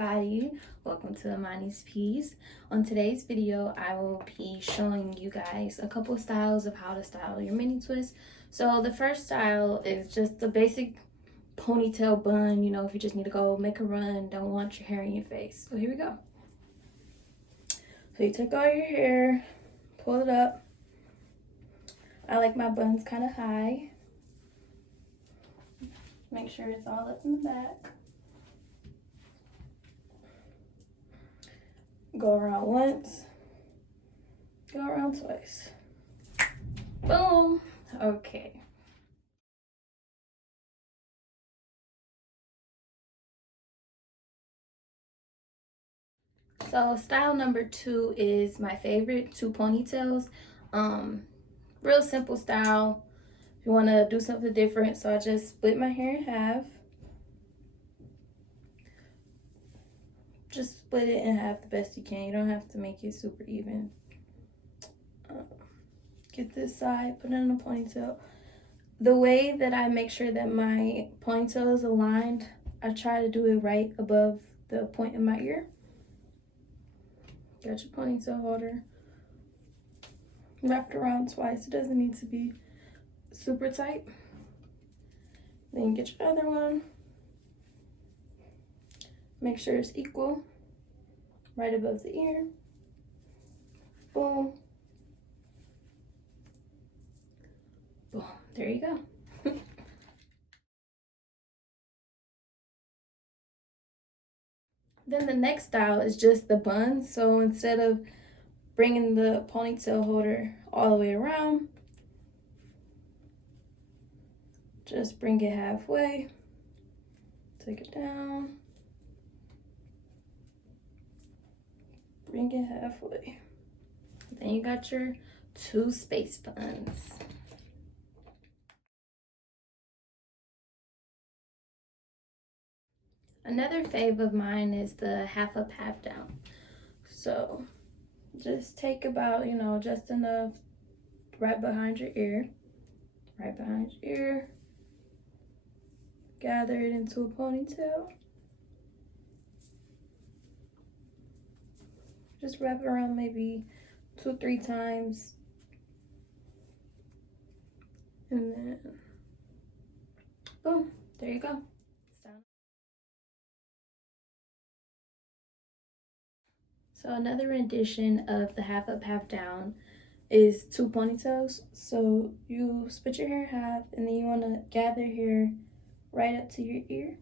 everybody, welcome to Amani's Peas. On today's video I will be showing you guys a couple styles of how to style your mini twist. So the first style is just the basic ponytail bun, you know, if you just need to go make a run, don't want your hair in your face. So here we go. So you take all your hair, pull it up. I like my buns kind of high. Make sure it's all up in the back. Go around once, go around twice. Boom. Okay. So style number 2 is my favorite, 2 ponytails. Real simple style. If you want to do something different, so I just split my hair in half. Just split it in half the best you can. You don't have to make it super even. Get this side, put it in a ponytail. The way that I make sure that my ponytail is aligned, I try to do it right above the point in my ear. Got your ponytail holder. Wrap it around twice. It doesn't need to be super tight. Then you get your other one. Make sure it's equal, right above the ear. Boom. Boom. There you go. Then the next style is just the bun. So instead of bringing the ponytail holder all the way around, just bring it halfway. Take it down. Bring it halfway. Then you got your 2 space buns. Another fave of mine is the half up, half down. So just take about, you know, just enough right behind your ear. Right behind your ear. Gather it into a ponytail. Just wrap it around maybe 2 or 3 times. And then, boom, there you go. So another rendition of the half up, half down is 2 ponytails. So you split your hair in half and then you want to gather hair right up to your ear.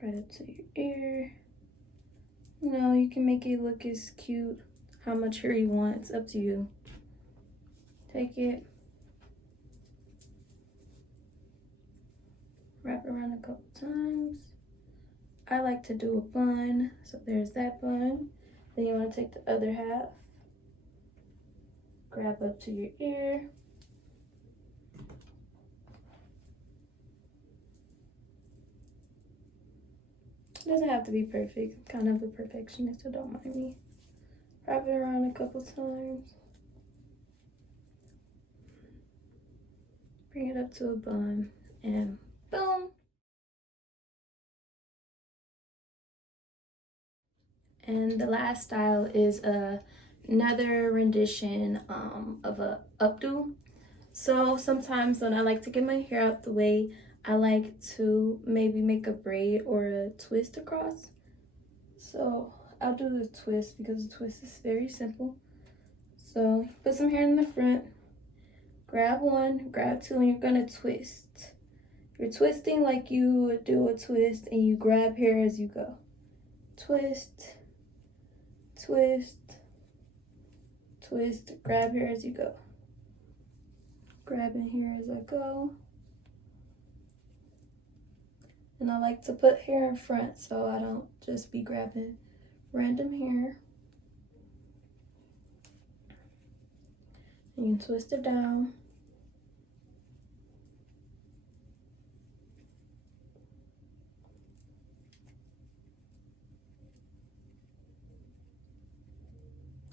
Right up to your ear. You know, you can make it look as cute, how much hair you want, it's up to you. Take it, wrap it around a couple times. I like to do a bun, so there's that bun. Then you want to take the other half, grab up to your ear. It doesn't have to be perfect. I'm kind of a perfectionist, so don't mind me. Wrap it around a couple times. Bring it up to a bun, and boom. And the last style is another rendition of a updo. So sometimes when I like to get my hair out the way, I like to maybe make a braid or a twist across. So I'll do the twist because the twist is very simple. So put some hair in the front, grab 1, grab 2, and you're gonna twist. You're twisting like you would do a twist, and you grab hair as you go. Twist, twist, twist, grab hair as you go. Grabbing hair as I go. And I like to put hair in front so I don't just be grabbing random hair. And you can twist it down.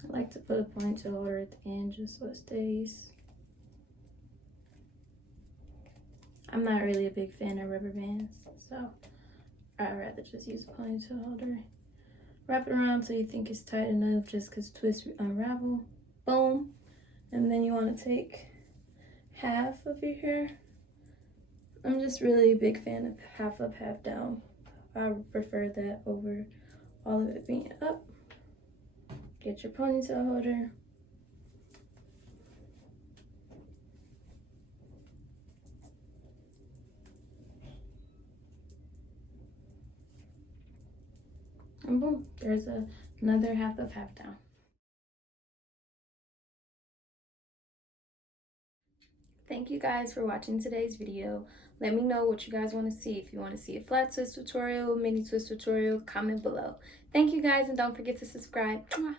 I like to put a ponytail holder at the end just so it stays. I'm not really a big fan of rubber bands, so I'd rather just use a ponytail holder. Wrap it around so you think it's tight enough, just because twist, unravel. Boom. And then you want to take half of your hair. I'm just really a big fan of half up, half down. I prefer that over all of it being up. Get your ponytail holder. And boom, there's another half up, half down. Thank you guys for watching today's video. Let me know what you guys want to see. If you want to see a flat twist tutorial, mini twist tutorial, comment below. Thank you guys, and don't forget to subscribe. Mwah.